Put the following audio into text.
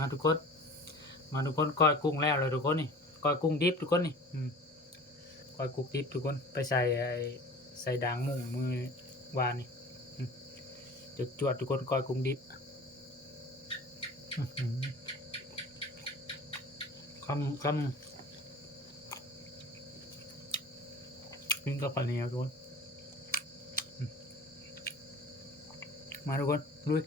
มาทุกคนก้อยกุ้งแล้วเลยทุกคนนี่ก้อยกุ้งดิบทุกคนนี่ก้อยกุ้งดิบทุกคนไปใส่ด่างมุ้งมือวานนี่จุดจวดทุกคนก้อยกุ้งดิบคำกินกับข้าวเหนียวทุกคนมาทุกคนลุย